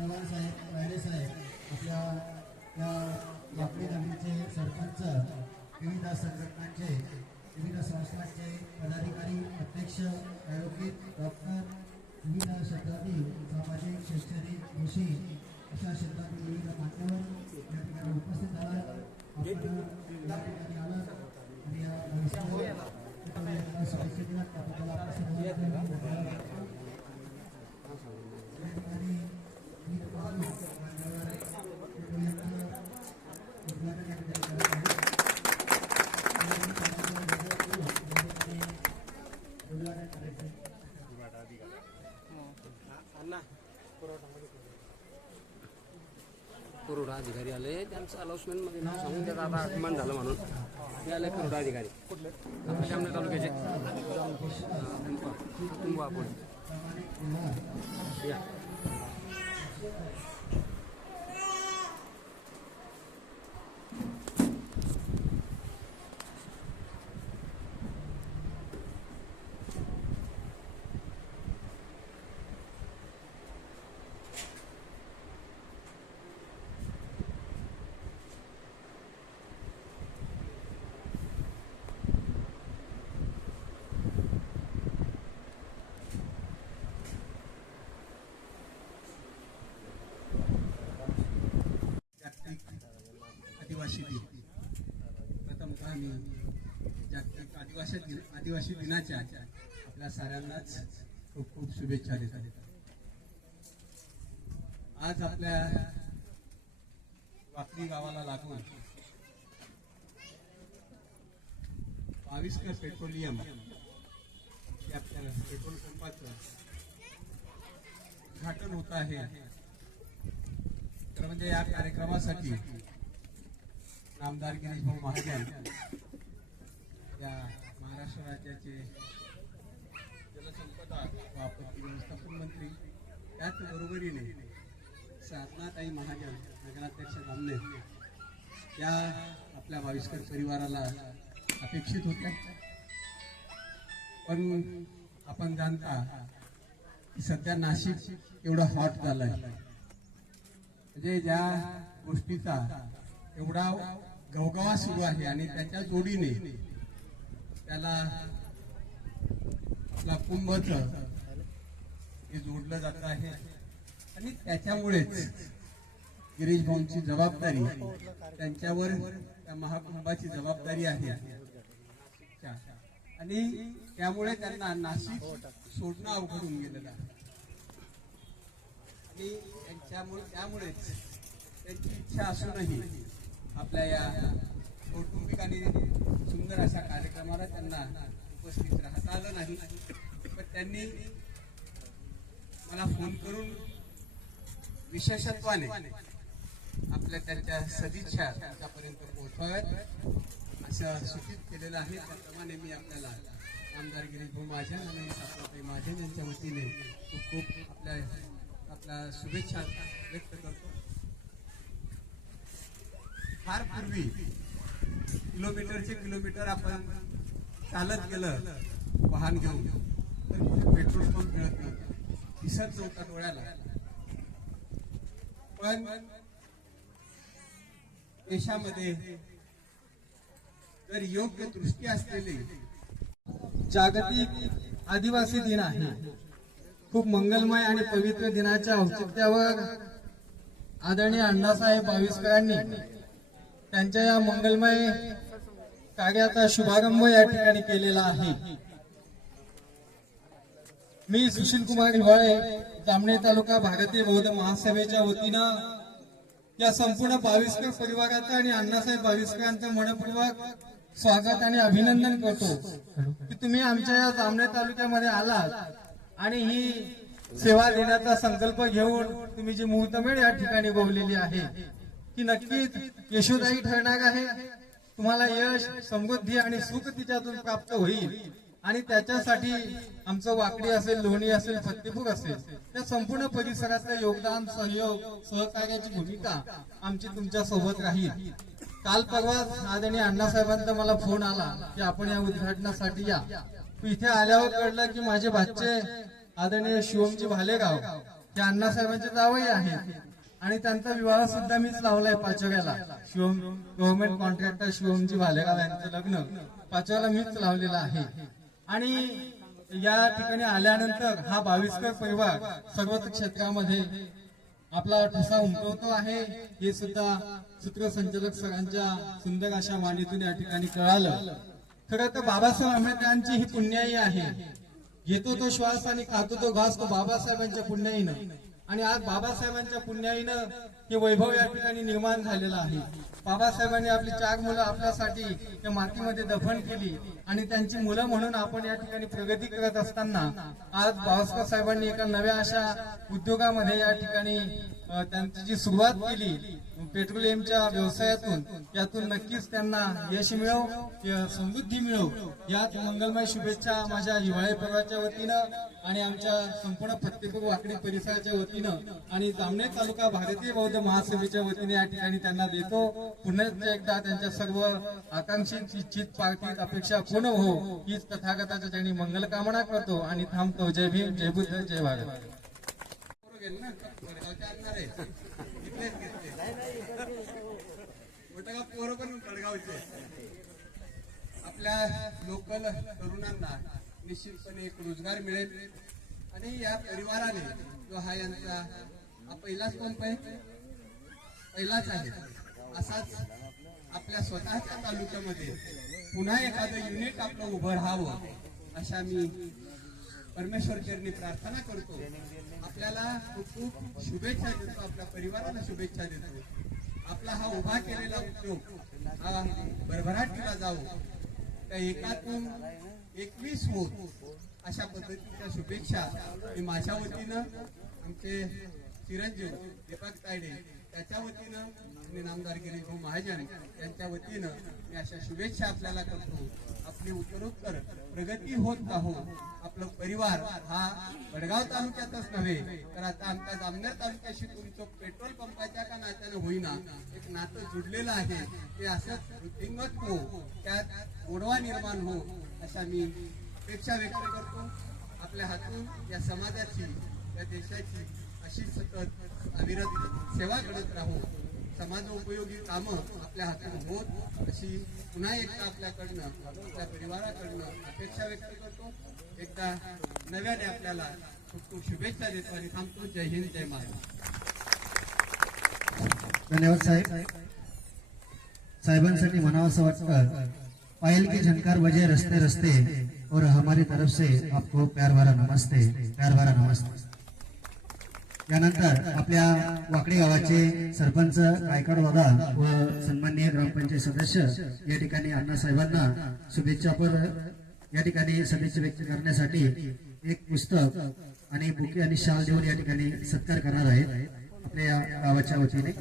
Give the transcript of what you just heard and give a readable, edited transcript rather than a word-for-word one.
चव्हाण साहेब, राणे साहेब, आपल्या या वाकडी नगरीचे सरपंच, विविध संघटनांचे, विविध संस्थांचे पदाधिकारी, अध्यक्ष, ॲडव्होकेट, डॉक्टर, विविध क्षेत्रातील सामाजिक, शैक्षणिक, कृषी अशा क्षेत्रातील विविध मान्यवर या ठिकाणी उपस्थित झाला. आपण या ठिकाणी आला आणि या शुभेच्छा दिला त्याबद्दल आपण सर्वांना पुरवठा अधिकारी आले, त्यांचं अनाउन्समेंट मध्ये नाव सांगून त्याचा आता आगमन झालं म्हणून ते आले पुरवठा अधिकारी आपल्या जामनेर तालुक्याचे. या आदिवासी दिन, प्रथमतः मी जागतिक आदिवासी दिनाच्या आपल्या साऱ्यांनाच खूप खूप शुभेच्छा देतो. आज आपल्या वाकडी गावाला लागून 22 पेट्रोलियम हे आपल्या पेट्रोल पंपाचं उद्घाटन होत आहे. तर म्हणजे या कार्यक्रमासाठी आमदार गिरीश भाऊ महाजन, या महाराष्ट्र राज्याचे जलसंपदा व आपत्ती व्यवस्थापन मंत्री, त्याच बरोबरीने साधनाताई महाजन, नगराध्यक्ष जामनेर, या आपल्या भाविस्कर परिवाराला अपेक्षित होत्या. पण आपण जाणता की सध्या नाशिक एवढं हॉट झालंय, म्हणजे ज्या गोष्टीचा एवढा गवगवा सुरू आहे आणि त्याच्या जोडीने त्याला आपला कुंभच हे जोडलं जात आहे. आणि त्याच्यामुळेच गिरीश भाऊंची जबाबदारी, त्यांच्यावर त्या महाकुंभाची जबाबदारी आहे आणि त्यामुळे त्यांना नाशिक सोडणं अवघड होऊन गेलेलं आहे. आणि त्यामुळेच त्यांची इच्छा असूनही आपल्या या कौटुंबिक आणि सुंदर अशा कार्यक्रमाला त्यांना उपस्थित राहता आलं नाही. पण त्यांनी मला फोन करून विशेषत्वाने आपल्या त्यांच्या सदिच्छा त्यापर्यंत पोहोचवाव्यात असं सूचित केलेलं आहे. त्याप्रमाणे मी आपल्याला आमदार गिरीश भाऊ महाजन आणि साधनाताई महाजन यांच्या वतीने खूप खूप आपल्या शुभेच्छा व्यक्त करतो. फार पूर्वी किलोमीटरचे किलोमीटर आपण चालत गेलं वाहन घेऊन तर पेट्रोल पंप मिळत नव्हतं, दिसत नव्हता डोळ्याला. पण देशामध्ये जर योग्य दृष्टी असलेली जागतिक आदिवासी दिन आहे. खूप मंगलमय आणि पवित्र दिनाच्या औचित्यावर आदरणीय अण्णासाहेब बाविस्करांनी त्यांच्या या मंगलमय कार्याचा शुभारंभ या ठिकाणी केलेला आहे. मी सुशील कुमार हिवाळे, जामनेर तालुका भारतीय बौद्ध महासभेच्या वतीनं या संपूर्ण बाविस्कर परिवाराचं आणि अण्णासाहेब बाविस्करांचं मनपूर्वक स्वागत आणि अभिनंदन करतो की तुम्ही आमच्या या जामनेर तालुक्यामध्ये आलात आणि ही सेवा देण्याचा संकल्प घेऊन तुम्ही जी मुहूर्तमेढ या ठिकाणी बोललेली आहे ती नक्कीच यशोदायी ठरणार आहे. तुम्हाला यश, समृद्धी आणि सुख तिच्यातून प्राप्त होईल आणि त्याच्यासाठी आमचं वाकडी असेल, लोणी असेल, फत्तेपूर असेल, त्या संपूर्ण परिसराचं योगदान, सहयोग, सहकार्याची भूमिका आमची तुमच्या सोबत राहील. काल परवा आदरणीय अण्णासाहेबांचा मला फोन आला की आपण या उद्घाटनासाठी या. इथे आल्यावर कळलं की माझे भाचे आदरणीय शिवमजी भालेगाव हे अण्णासाहेबांचे जावई आहेत आणि त्यांचा विवाह सुद्धा मीच लावलाय पाचोऱ्याला. शिवम गव्हर्नमेंट कॉन्ट्रॅक्टर शिवमजी भालेगाव यांचं लग्न पाचोऱ्याला मीच लावलेलं आहे. आणि या ठिकाणी आल्यानंतर हा भाविस्कर परिवार सर्वच क्षेत्रामध्ये आपला ठसा उमटवतो आहे हे सुद्धा सूत्रसंचालक सरांच्या सुंदर अशा वाणीतून या ठिकाणी कळालं. खरं तर बाबासाहेब आंबेडकरांची ही पुण्याई आहे. घेतो तो श्वास आणि खातो तो घास तो बाबासाहेबांच्या पुण्याईनं. आणि आज बाबासाहेबांच्या पुण्याईनं हे वैभव या ठिकाणी निर्माण झालेलं आहे. बाबासाहेबांनी आपली 4 मुलं आपल्यासाठी त्या मातीमध्ये दफन केली आणि त्यांची मुलं म्हणून आपण या ठिकाणी प्रगती करत असताना आज बाबासाहेब साहेबांनी एका नव्या अशा उद्योगामध्ये या ठिकाणी त्यांची जी सुरुवात केली पेट्रोलियमच्या व्यवसायातून, यातून नक्कीच त्यांना यश मिळो, समृद्धी मिळो यात मंगलमय शुभेच्छा माझ्या हिवाळी पर्वाच्या वतीनं आणि आमच्या संपूर्ण फत्तेपूर वाकडी परिसराच्या वतीनं आणि जामनेर तालुका भारतीय बौद्ध महासभेच्या वतीने या ठिकाणी त्यांना देतो. पुन्हा एकदा त्यांच्या सर्व आकांक्षित इच्छित पार्थिव अपेक्षा पूर्ण हो हीच तथागताच्या त्यांनी मंगल कामना करतो आणि थांबतो. जय भीम, जय बुद्ध, जय भारत. आपल्या लोकल तरुणांना निश्चितपणे एक रोजगार मिळेल आणि या परिवाराने जो हा यांचा हा पहिलाच पंप आहे, पहिलाच आहे. असाच आपल्या स्वतःच्या तालुक्यामध्ये पुन्हा एखादं युनिट आपलं उभं राहावं अशा मी परमेश्वर चरणी प्रार्थना करतो. आपल्याला खूप खूप शुभेच्छा देतो, आपल्या परिवाराला शुभेच्छा देतो. आपला हा उभा केलेला उद्योग हा भरभराटीला जावो, त्या एकातून 21 होत अशा पद्धतीच्या शुभेच्छा मी माझ्या वतीनं, आमचे चिरंजीव दीपक तायडे त्याच्या वतीनं आणि नामदार गिरीश महाजन यांच्या वतीनं मी अशा शुभेच्छा आपल्याला करतो. आपली उत्तरोत्तर प्रगती होत राहो. आपलं परिवार हा वडगाव तालुक्यातच नव्हे तर आता आमच्या जामनेर तालुक्याशी तुमचं पेट्रोल पंपाच्या का नात्यानं होईना एक नातं जुडलेलं आहे. ते असंच वृद्धिंगत हो, त्यात गोडवा निर्माण हो अशा मी अपेक्षा व्यक्त करतो. आपल्या हातून या समाजाची, या देशाची अशी सतत अविरत सेवा करत राहू. समाजोपयोगी कामं आपल्या हातून होत अशी पुन्हा एकदा आपल्याकडनं, आपल्या परिवाराकडनं अपेक्षा व्यक्त करतो. एकदा नव्याने आपल्याला खूप खूप शुभेच्छा देतो आणि थांबतो. जय हिंद, जय महाराष्ट्र. धन्यवाद साहेब. साहेबांसाठी म्हणावं असं वाटतं, पायल की झनकार बजे रस्ते रस्ते और हमारी तरफ से आपको प्यार भरा नमस्ते, प्यार भरा नमस्ते. यानंतर आपल्या वाकडी गावाचे सरपंच गायकवाड दादा व सन्माननीय ग्रामपंचायत सदस्य या ठिकाणी अण्णासाहेबांना शुभेच्छापर या ठिकाणी शुभेच्छा व्यक्त करण्यासाठी एक पुस्तक आणि बुके आणि शाल देऊन या ठिकाणी सत्कार करणार आहेत आपल्या गावाच्या वतीने.